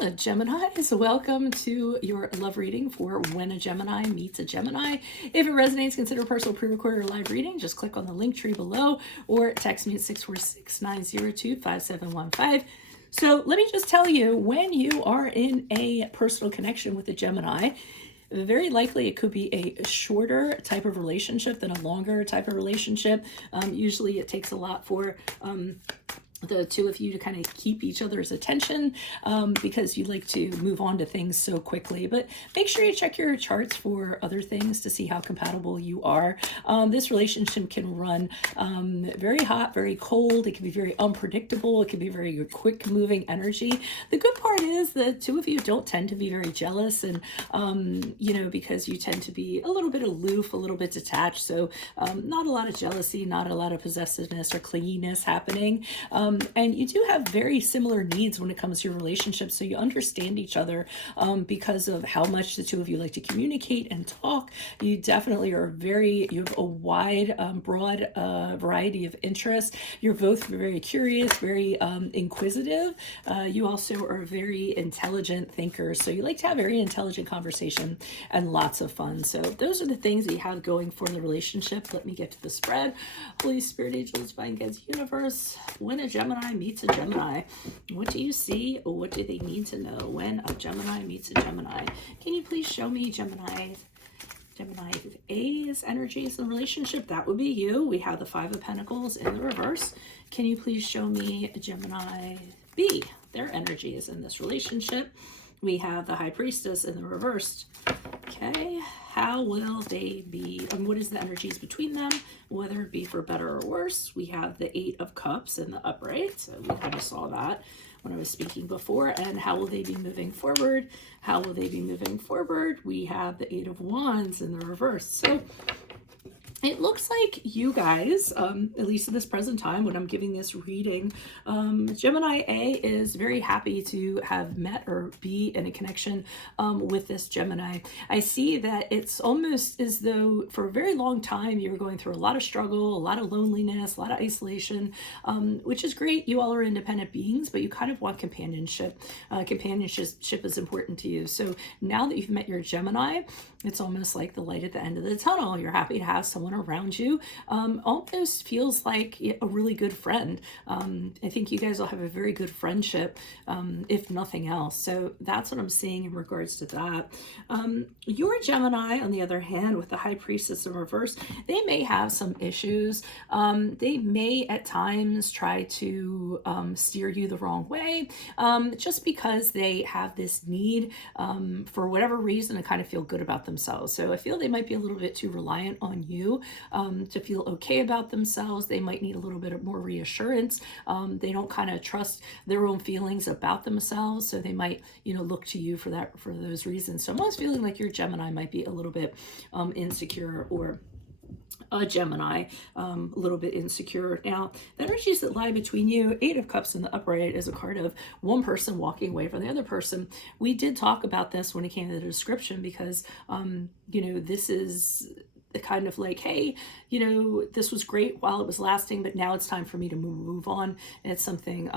Geminis, welcome to your love reading for When a Gemini Meets a Gemini. If it resonates, consider a personal pre-recorded or live reading. Just click on the link tree below or text me at 646-902-5715. So let me just tell you, when you are in a personal connection with a Gemini, very likely it could be a shorter type of relationship than a longer type of relationship. Usually it takes a lot for the two of you to kind of keep each other's attention because you like to move on to things so quickly. But make sure you check your charts for other things to see how compatible you are. This relationship can run very hot, very cold. It can be very unpredictable. It can be very quick moving energy. The good part is the two of you don't tend to be very jealous, and because you tend to be a little bit aloof, a little bit detached. So not a lot of jealousy, not a lot of possessiveness or clinginess happening. And you do have very similar needs when it comes to your relationship. So you understand each other because of how much the two of you like to communicate and talk. You definitely you have a wide, broad variety of interests. You're both very curious, very inquisitive. You also are very intelligent thinkers. So you like to have very intelligent conversation and lots of fun. So those are the things that you have going for the relationship. Let me get to the spread. Holy Spirit, angels, divine guides, universe. When a Gemini meets a Gemini, what do you see? What do they need to know when a Gemini meets a Gemini? Can you please show me Gemini A's energies in the relationship? That would be you. We have the Five of Pentacles in the reverse. Can you please show me Gemini B, their energies in this relationship? We have the High Priestess in the reverse. Okay, how will they be, and what is the energies between them, whether it be for better or worse? We have the Eight of Cups in the upright, so we kind of saw that when I was speaking before. And how will they be moving forward? How will they be moving forward? We have the Eight of Wands in the reverse. So it looks like you guys, at least at this present time when I'm giving this reading, Gemini A is very happy to have met or be in a connection with this Gemini. I see that it's almost as though for a very long time you were going through a lot of struggle, a lot of loneliness, a lot of isolation, which is great. You all are independent beings, but you kind of want companionship. Companionship is important to you. So now that you've met your Gemini, it's almost like the light at the end of the tunnel. You're happy to have someone around you. Almost feels like a really good friend. I think you guys will have a very good friendship, if nothing else. So that's what I'm seeing in regards to that. Your Gemini, on the other hand, with the High Priestess in reverse, they may have some issues. They may at times try to steer you the wrong way, just because they have this need for whatever reason to kind of feel good about themselves. So I feel they might be a little bit too reliant on you to feel okay about themselves. They might need a little bit of more reassurance. They don't kind of trust their own feelings about themselves, so they might, look to you for those reasons. So I'm almost feeling like your Gemini might be a little bit insecure, or a Gemini, a little bit insecure. Now, the energies that lie between you, Eight of Cups in the upright is a card of one person walking away from the other person. We did talk about this when it came to the description because, this is kind of like, hey, this was great while it was lasting, but now it's time for me to move on. And it's something,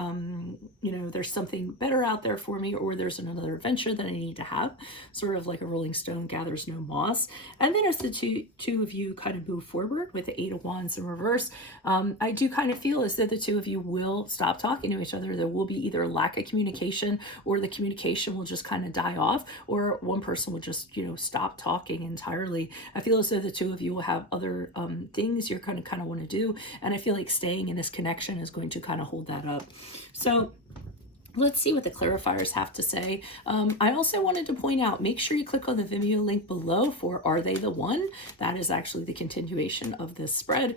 there's something better out there for me, or there's another adventure that I need to have, sort of like a rolling stone gathers no moss. And then as the two of you kind of move forward with the Eight of Wands in reverse, I do kind of feel as though the two of you will stop talking to each other. There will be either a lack of communication, or the communication will just kind of die off, or one person will just, stop talking entirely. I feel as though the two of you will have other things you're kind of want to do, and I feel like staying in this connection is going to kind of hold that up. So let's see what the clarifiers have to say. I also wanted to point out, make sure you click on the Vimeo link below for Are They the One? That is actually the continuation of this spread.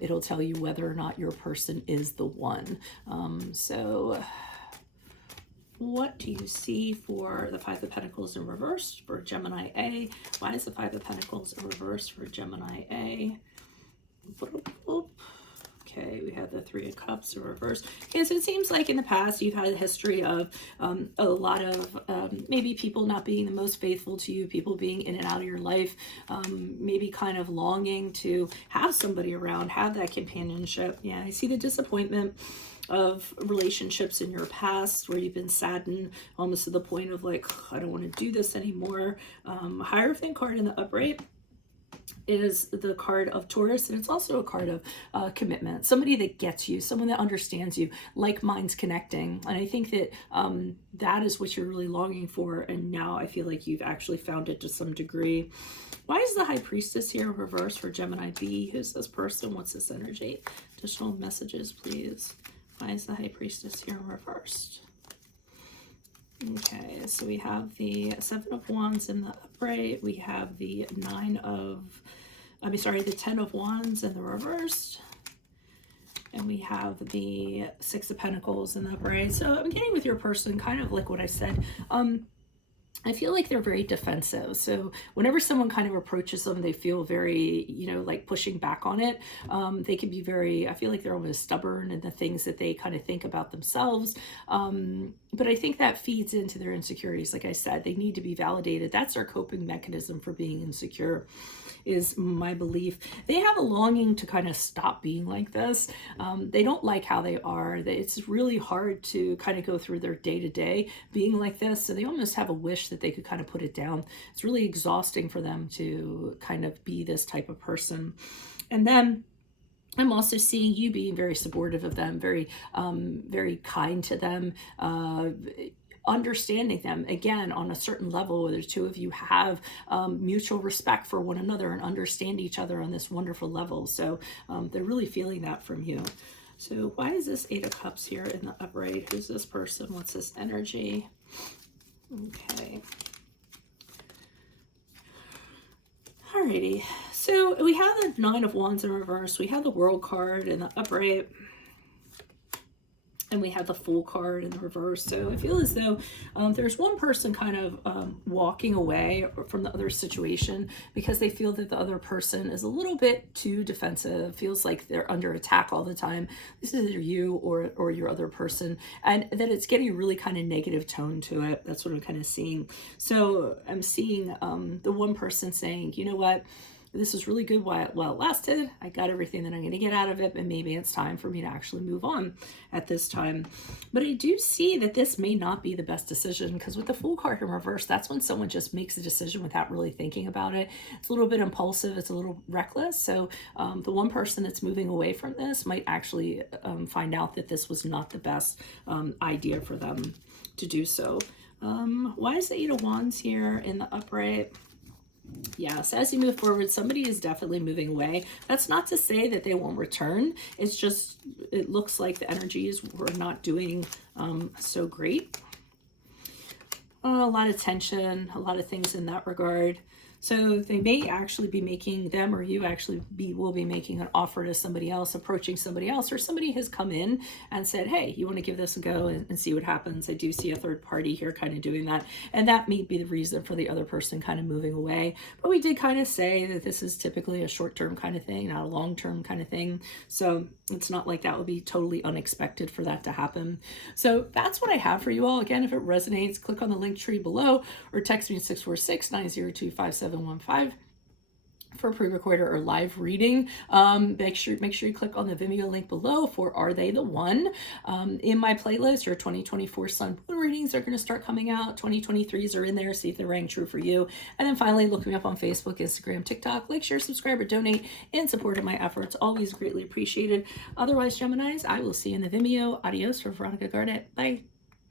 It'll tell you whether or not your person is the one. So what do you see for the Five of Pentacles in reverse for Gemini A? Why is the Five of Pentacles in reverse for Gemini A? Okay, we have the Three of Cups in reverse. Okay, so it seems like in the past you've had a history of a lot of maybe people not being the most faithful to you, people being in and out of your life, maybe kind of longing to have somebody around, have that companionship. Yeah, I see the disappointment. of relationships in your past where you've been saddened almost to the point of like, I don't want to do this anymore. Hierophant card in the upright is the card of Taurus, and it's also a card of commitment, somebody that gets you, someone that understands you, like minds connecting. And I think that that is what you're really longing for, and now I feel like you've actually found it to some degree. Why is the High Priestess here in reverse for Gemini B? Who's this person? What's this energy? Additional messages, please. Why is the High Priestess here in reverse? Okay, so we have the Seven of Wands in the upright. We have the the 10 of Wands in the reverse. And we have the Six of Pentacles in the upright. So I'm getting with your person kind of like what I said. I feel like they're very defensive. So whenever someone kind of approaches them, they feel very, like pushing back on it. They can be very, I feel like they're almost stubborn in the things that they kind of think about themselves. But I think that feeds into their insecurities. Like I said, they need to be validated. That's their coping mechanism for being insecure, is my belief. They have a longing to kind of stop being like this. They don't like how they are. It's really hard to kind of go through their day-to-day being like this. So they almost have a wish that they could kind of put it down. It's really exhausting for them to kind of be this type of person. And then I'm also seeing you being very supportive of them, very, very kind to them, understanding them again on a certain level, where the two of you have mutual respect for one another and understand each other on this wonderful level. So they're really feeling that from you. So why is this Eight of Cups here in the upright? Who's this person? What's this energy? Okay. Alrighty. So we have the Nine of Wands in reverse. We have the World card in the upright. And we have the Fool card in the reverse. So I feel as though there's one person kind of walking away from the other situation because they feel that the other person is a little bit too defensive, feels like they're under attack all the time. This is either you or your other person, and that it's getting a really kind of negative tone to it. That's what I'm kind of seeing. So I'm seeing the one person saying, you know what? This is really good while it lasted. I got everything that I'm going to get out of it, but maybe it's time for me to actually move on at this time. But I do see that this may not be the best decision, because with the Fool card in reverse, that's when someone just makes a decision without really thinking about it. It's a little bit impulsive. It's a little reckless. So the one person that's moving away from this might actually find out that this was not the best idea for them to do so. Why is the Eight of Wands here in the upright? Yes, as you move forward, somebody is definitely moving away. That's not to say that they won't return. It's just, it looks like the energies were not doing so great. A lot of tension, a lot of things in that regard. So they may actually be making, them or you actually will be making an offer to somebody else, approaching somebody else, or somebody has come in and said, hey, you want to give this a go and see what happens. I do see a third party here kind of doing that. And that may be the reason for the other person kind of moving away. But we did kind of say that this is typically a short-term kind of thing, not a long-term kind of thing. So it's not like that would be totally unexpected for that to happen. So that's what I have for you all. Again, if it resonates, click on the link tree below or text me at 646-902-5715 for a pre-recorded or live reading. Make sure you click on the Vimeo link below for Are They the One? In my playlist, your 2024 Sun Moon readings are going to start coming out. 2023s are in there. See if they're rang true for you. And then finally, look me up on Facebook, Instagram, TikTok. Like, share, subscribe, or donate in support of my efforts. Always greatly appreciated. Otherwise, Geminis, I will see you in the Vimeo. Adios from Veronica Garnett. Bye.